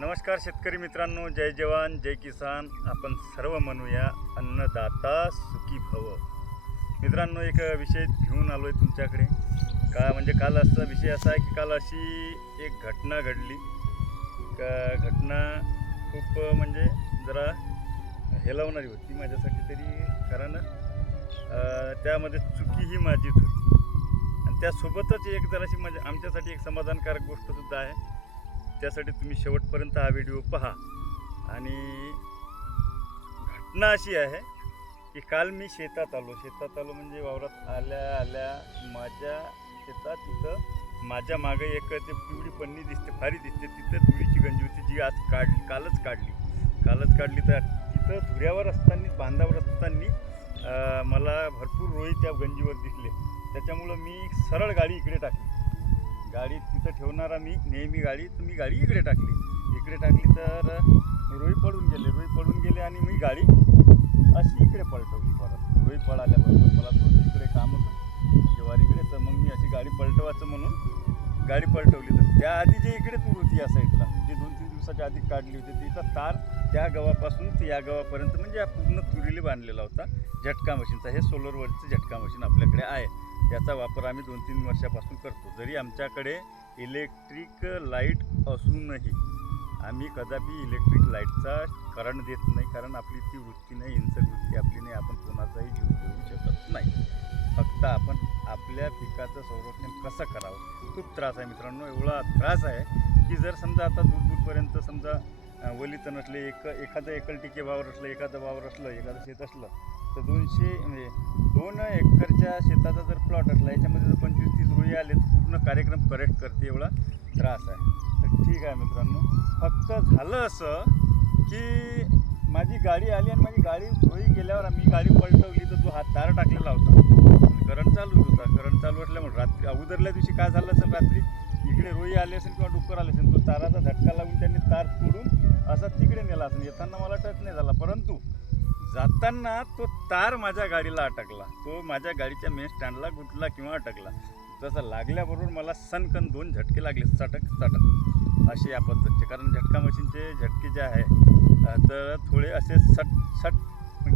नमस्कार शेतकरी मित्रांनो जय जवान जय किसान. आपण सर्व म्हणूया अन्नदाता सुखी भव. मित्रांनो एक विषय घेऊन आलो आहे तुमच्याकडे. का म्हणजे काल असा विषय असा आहे की काल अशी एक घटना घडली. का घटना खूप म्हणजे जरा हेलावणारी होती माझ्यासाठी तरी कारण त्यामध्ये चुकी ही माझीच होती. आणि त्यासोबतच एक जराशी म्हणजे आमच्यासाठी एक समाधानकारक गोष्टसुद्धा आहे. त्यासाठी तुम्ही शेवटपर्यंत हा व्हिडिओ पहा. आणि घटना अशी आहे की काल मी शेतात आलो. शेतात आलो म्हणजे वावरात आल्या आल्या माझ्या शेतात तिथं माझ्या मागे एक ते पिवळी पन्नी दिसते फारी दिसते. तिथं धुळीची गंजी होती जी आज काढली कालच काढली. कालच काढली. तर तिथं धुऱ्यावर असताना बांधावर असताना मला भरपूर रोई त्या गंजीवर दिसले. त्याच्यामुळं मी सरळ गाडी इकडे टाकली. ठेवणारा मी नेहमी गाडी तर मी गाडी इकडे टाकली. इकडे टाकली तर रोई पडून गेले. रोई पडून गेले आणि मी गाडी अशी इकडे पलटवली परत. रोई पळाल्याबरोबर मला थोडं इकडे काम होतं. ज्वारीकडे तर मग मी अशी गाडी पलटवायचं म्हणून गाडी पलटवली. तर त्याआधी जे इकडे तूर होती या साईडला जी दोन तीन दिवसाच्या आधी काढली होती तिचा तार त्या गवापासून ते या गवापर्यंत म्हणजे या पूर्ण तुरीला बांधलेला होता. झटका मशीनचा. हे सोलरवरचं झटका मशीन आपल्याकडे आहे. याचा वापर आम्ही दोन तीन वर्षापासून करतो. जरी आमच्याकडे इलेक्ट्रिक लाइट असूनही आम्ही कदापि इलेक्ट्रिक लाईटचा करंट देत नाही कारण आपली ती वृत्ती नाही हिंसक वृत्ती आपली नाही आपण कोणाचाही जीव घेऊ शकत नाही. फक्त आपण आपल्या पिकाचं संरक्षण कसं करावं खूप त्रास आहे मित्रांनो. एवढा त्रास आहे की जर समजा आता दूर दूरपर्यंत समजा अं, वलीतं नसले एक एखादं एकलटिके वावर असलं एखादं वावर असलं एखादं शेत असलं तर दोनशे म्हणजे दोन एकरच्या शेताचा जर प्लॉट असला याच्यामध्ये जर पंचवीस तीस रोई आले तर पूर्ण कार्यक्रम करेक्ट करते एवढा त्रास आहे. तर ठीक आहे मित्रांनो. फक्त झालं असं की माझी गाडी आली आणि माझी गाडी रोई गेल्यावर आम्ही गाडी पलटवली तर तो हात तार टाकलेला होता. करंट चालूच होता. करंट चालू असल्यामुळे रात्री अगोदरल्या दिवशी काय झालं असेल रात्री इकडे रोई आले असेल किंवा डुक्कर आले असेल तो ताराचा झटका लागून त्यांनी तार तोडून असा तिकडे नेला असेल. येताना मला टच नाही झाला परंतु जाताना तो तार माझ्या गाडीला अटकला. तो माझ्या गाडीच्या मेन स्टँडला गुटला किंवा अटकला. तसं लागल्याबरोबर मला सनकन दोन झटके लागले चटक चटक असे या पद्धतीचे. कारण झटका मशीनचे झटके जे आहे तर थोडे असे सट सट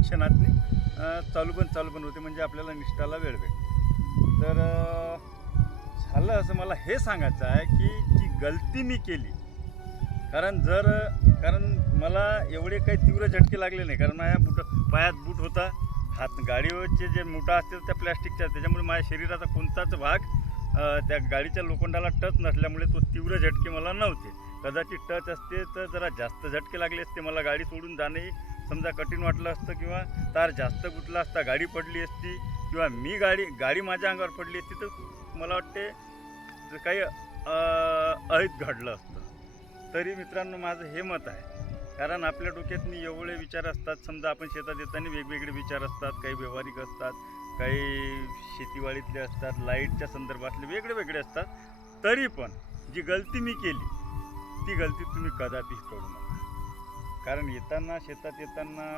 क्षणातनी चालू पण चालू पण होते. म्हणजे आपल्याला निष्ठाला वेळ भेट तर झालं असं मला हे सांगायचं आहे की जी गलती मी केली कारण जर कारण मला एवढे काही तीव्र झटके लागले नाही. कारण माझ्या बुट पायात बूट होता. हात गाडीवरचे जे मुठा असतील त्या प्लॅस्टिकच्या त्याच्यामुळे माझ्या शरीराचा कोणताच भाग त्या गाडीच्या लोखंडाला टच नसल्यामुळे तो तीव्र झटके मला नव्हते. कदाचित टच असते तर जरा जास्त झटके लागले असते. मला गाडी सोडून जाणे समजा कठीण वाटलं असतं किंवा तार जास्त गुतला असता गाडी पडली असती किंवा मी गाडी गाडी माझ्या अंगावर पडली असती तर मला वाटते जर काही अहित घडलं असतं. तरी मित्रांनो माझं हे मत आहे. कारण आपल्या डोक्यात मी एवढे विचार असतात समजा आपण शेतात येताना वेगवेगळे विचार असतात काही व्यावहारिक असतात काही शेतीवाडीतले असतात लाईटच्या संदर्भातले वेगळे वेगळे असतात. तरी पण जी गलती मी केली ती गलती तुम्ही कदापि करू नका. कारण येताना शेतात येताना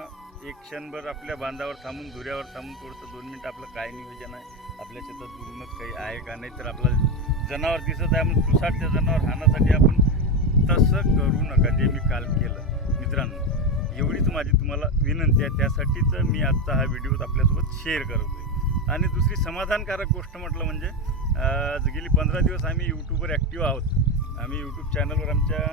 एक क्षणभर आपल्या बांधावर थांबून धुऱ्यावर थांबून थोडंसं दोन मिनटं आपलं काय नियोजन आहे आपल्या शेतात दुरूनच काही आहे का नाही तर आपलं जनावर दिसत आहे. म्हणून तुसाटच्या जनावर राहण्यासाठी आपण तसं करू नका जे मी काल केलं. मित्रांनो एवढीच माझी तुम्हाला विनंती आहे. त्यासाठीच मी आजचा हा व्हिडिओ आपल्यासोबत शेअर करतो आहे आणि दुसरी समाधानकारक गोष्ट म्हटलं म्हणजे गेली पंधरा दिवस आम्ही यूट्यूबवर ॲक्टिव्ह आहोत. आम्ही यूट्यूब चॅनलवर आमच्या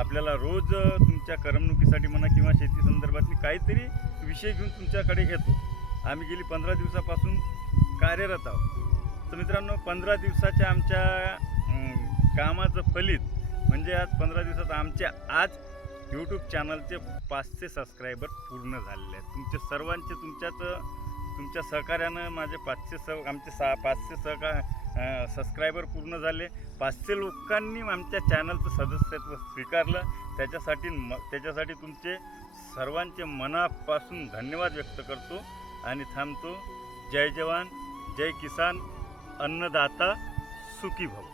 आपल्याला रोज तुमच्या करमणुकीसाठी म्हणा किंवा शेती संदर्भातली काहीतरी विषय घेऊन तुमच्याकडे घेतो. आम्ही गेली पंधरा दिवसापासून कार्यरत आहोत. तर मित्रांनो पंधरा दिवसाच्या आमच्या कामाचं फलित म्हणजे आज पंधरा दिवसात आमच्या आज यूट्यूब चॅनलचे पाचशे सबस्क्रायबर पूर्ण झालेले आहेत. तुमचे सर्वांचे तुमच्याच तुमच्या सहकार्यानं माझे पाचशे स आमचे सा पाचशे सहका सबस्क्रायबर पूर्ण झाले. पाचशे लोकांनी आमच्या चॅनलचं सदस्यत्व स्वीकारलं. त्याच्यासाठी म त्याच्यासाठी तुमचे सर्वांचे मनापासून धन्यवाद व्यक्त करतो आणि थांबतो. जय जवान जय किसान अन्नदाता सुखी भव.